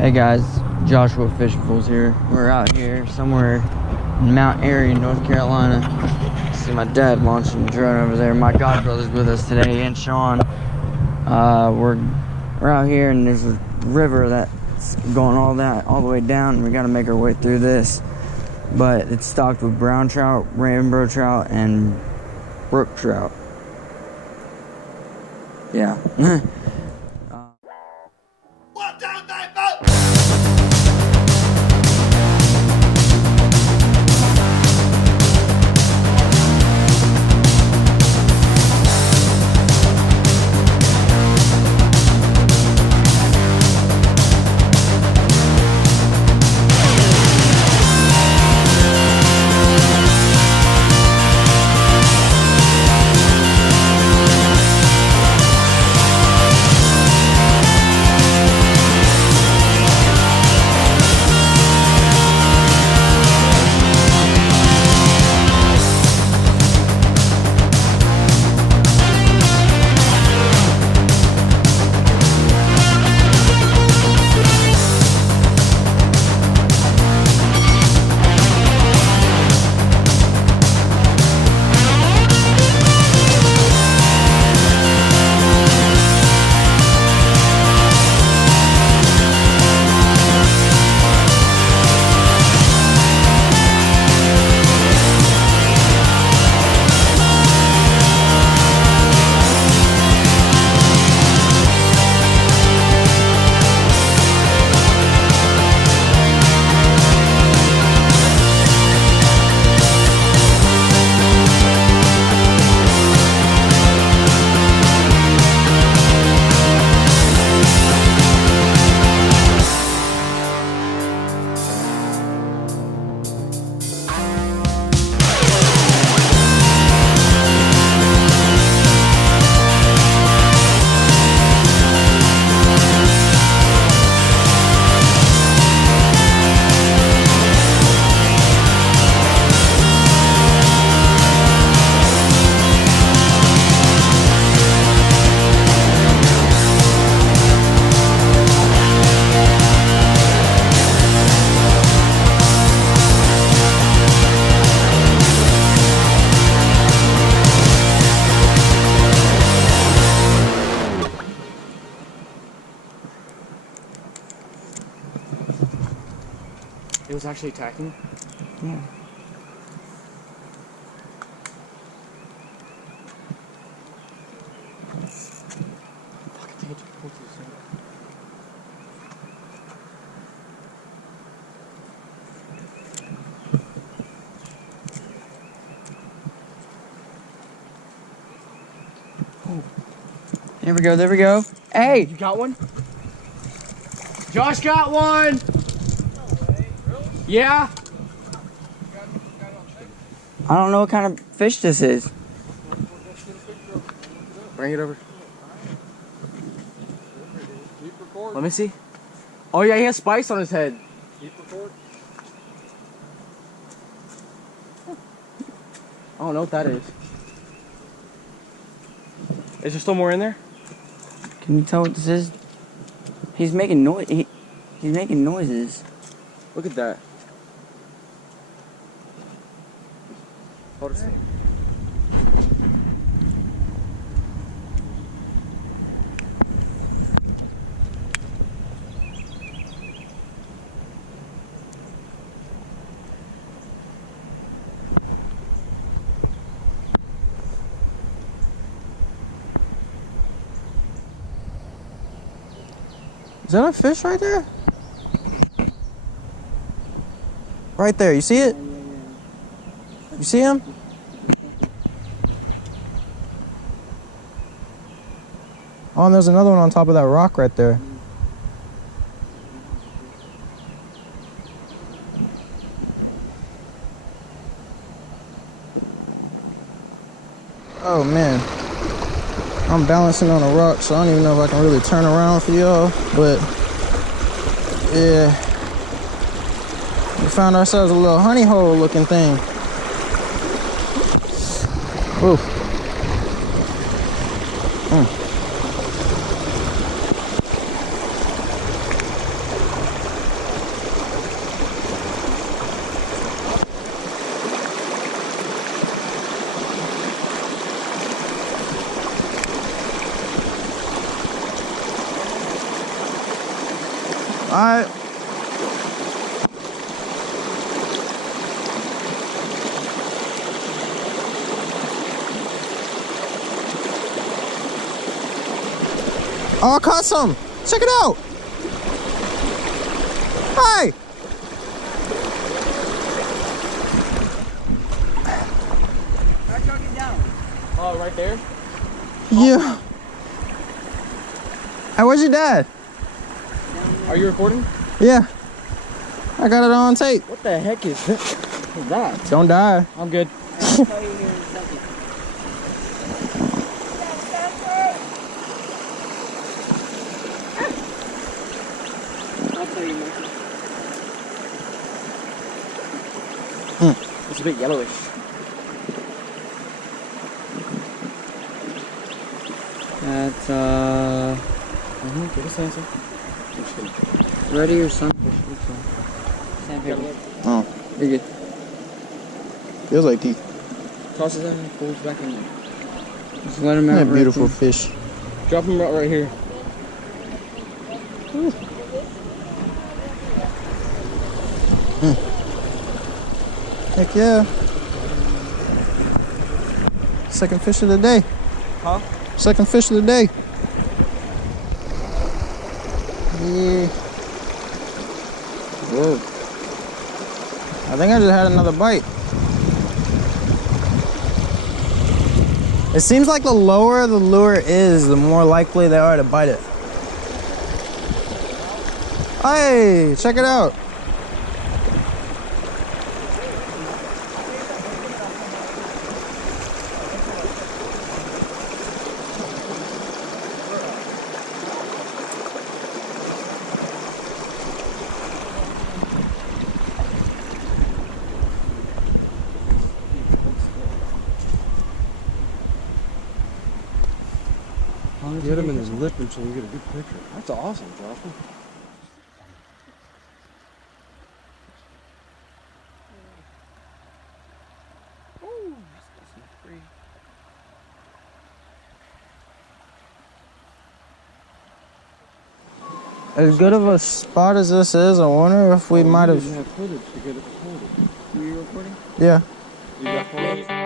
Hey guys, Joshua Fish Pools here. We're out here somewhere in Mount Airy, North Carolina. See my dad launching the drone over there. My god brother's with us today, and Sean. We're out here, and there's a river that's going all the way down, and we got to make our way through this. But it's stocked with brown trout, rainbow trout, and brook trout. Yeah. It was actually attacking? Yeah. Fuck, I think it took pull too soon. Oh. There we go, there we go. Hey! You got one? Josh got one! No way. Really? Yeah? I don't know what kind of fish this is. Bring it over. Keep recording. Let me see. Oh yeah, he has spice on his head. Keep recording. I don't know what that is. Is there still more in there? Can you tell what this is? He's making noise. He's making noises. Look at that. Hold it. Is that a fish right there? Right there, you see it? You see him? Oh, and there's another one on top of that rock right there. Oh man, I'm balancing on a rock, so I don't even know if I can really turn around for y'all, but yeah, we found ourselves a little honey hole looking thing. Whoa. Alright. Oh, I caught some. Check it out. Hi. Oh, right there? Yeah. Hey, where's your dad? Are you recording? Yeah. I got it on tape. What the heck is that? Don't die. I'm good. I'll tell you here in a second. I'll tell you next. It's a bit yellowish. That's Get a sensor. ready or sunfish? Sandpaper. Oh, You're good. feels like teeth. Toss it in and pulls back in there. Just let him out. Yeah, right beautiful there. fish. Drop them right here. Heck yeah. Second fish of the day. Huh? Second fish of the day. Yeah. Whoa. I think I just had another bite. It seems like the lower the lure is, the more likely they are to bite it. Hey, check it out. Get him in his lip until you get a good picture. That's awesome, Joshua. As good of a spot as this is, I wonder if we might have. Footage to get it recorded. Were you recording? Yeah. You got footage?